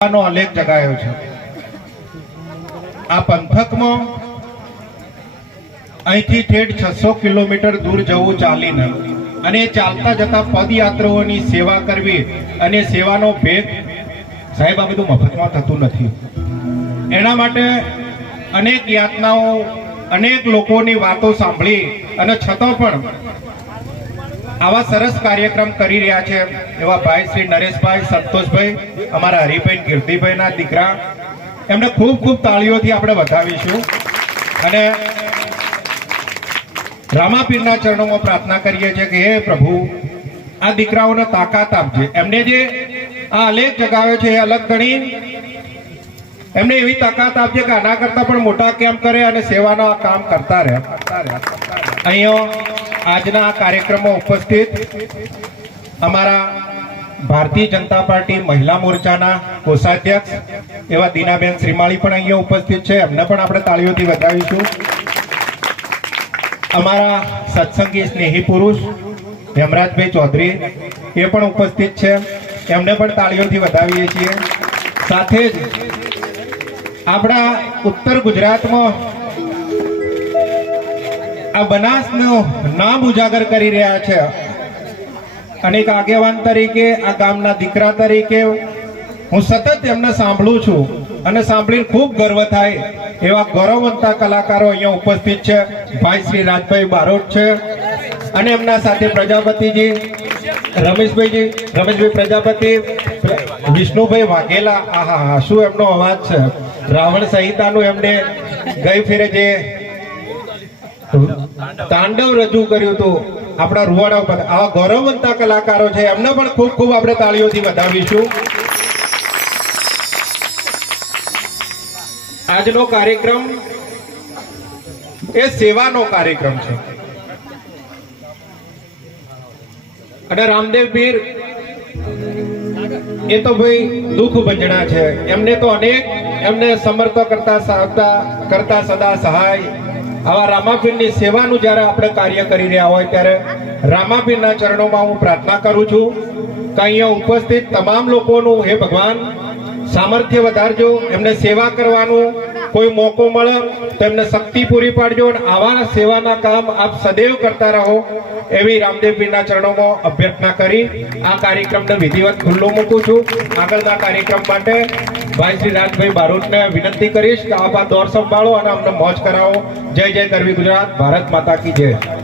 નો આલેખ જગાયો છે। આ પંથકમાં અહીંથી ઠેઠ 600 કિલોમીટર દૂર જવું ચાલીને અને ચાલતા જતા પદયાત્રીઓની સેવા કરવી અને સેવાનો ભેગ સાહેબ આ બધું મફતમાં થતું નથી। એના માટે અનેક યાતનાઓ અનેક લોકોની વાતો સાંભળી અને છતાં પણ આવા સરસ કાર્યક્રમ કરી રહ્યા છે એવા ભાઈ શ્રી નરેશભાઈ, સંતોષભાઈ, અમારા હરિભાઈ, કીર્તિભાઈના દીકરા, એમને ખૂબ ખૂબ તાળીઓથી આપણે વધાવીશું અને રામાપીરના ચરણોમાં પ્રાર્થના કરીએ છીએ કે હે પ્રભુ આ દીકરાઓને તાકાત આપજે। એમને જે આ આલેખ જગાવ્યો છે એ અલગ ગણી એમને એવી તાકાત આપજે કે આના કરતા પણ મોટા કેમ કરે અને સેવાના કામ કરતા રહે। અહીંયા આજના આ કાર્યક્રમમાં ઉપસ્થિત અમારા ભારતીય જનતા પાર્ટી મહિલા મોરચાના કોષાધ્યક્ષ એવા દીનાબેન શ્રીમાળી પણ અહીંયા ઉપસ્થિત છે, એમને પણ આપણે તાળીઓથી વધાવીશું। અમારા સત્સંગી સ્નેહી પુરુષ હેમરાજભાઈ ચૌધરી એ પણ ઉપસ્થિત છે, એમને પણ તાળીઓથી વધાવીએ છીએ। સાથે જ આપણા ઉત્તર ગુજરાતમાં આ બનાસનું નામ ઉજાગર કરી રહ્યા છે અને એક આગેવાન તરીકે આ ગામના દીકરા તરીકે હું સતત એમને સાંભળું છું અને સાંભળીને ખૂબ ગર્વ થાય એવા ગૌરવવંતા કલાકારો અહીંયા ઉપસ્થિત છે। ભાઈ શ્રી રાજભાઈ બારોટ છે અને એમના સાથે પ્રજાપતિજી, રમેશભાઈ પ્રજાપતિ, વિષ્ણુભાઈ વાઘેલા, આહા શું એમનો અવાજ છે। રાવણ સંહિતાનું એમને ગઈ ફેરે જે તાંડવ રજૂ કર્યું હતું આપણા રૂવાડા ઉપર, આવા ગૌરવવંતા કલાકારો છે, એમને પણ ખૂબ ખૂબ આપણે તાળીઓથી વધાવીશું। આજનો કાર્યક્રમ એ સેવાનો કાર્યક્રમ છે અને રામદેવ પીર એ તો ભાઈ દુઃખ ભંજણા છે, એમને તો અનેક એમને સમર્થ કરતા સદા સહાય। આવા રામાપીરની સેવાનું જ્યારે આપણે કાર્ય કરી રહ્યા હોય ત્યારે રામાપીરના ચરણોમાં હું પ્રાર્થના કરું છું કે અહીંયા ઉપસ્થિત તમામ લોકોનું હે ભગવાન સામર્થ્ય વધારજો, એમને સેવા કરવાનું કોઈ મોકો મળે તો એમને શક્તિ પૂરી પાડજો અને આવા સેવાના કામ આપ સદૈવ કરતા રહો એવી રામદેવ પીરના ચરણોમાં અભ્યર્થના કરી આ કાર્યક્રમને વિધિવત ખુલ્લો મૂકું છું। આગળના કાર્યક્રમ માટે ભાઈ શ્રી રાજભાઈ બારોટને વિનંતી કરીશ કે આપ આ દોર સંભાળો અને અમને મોજ કરાવો। જય જય ગરવી ગુજરાત, ભારત માતા કી જય।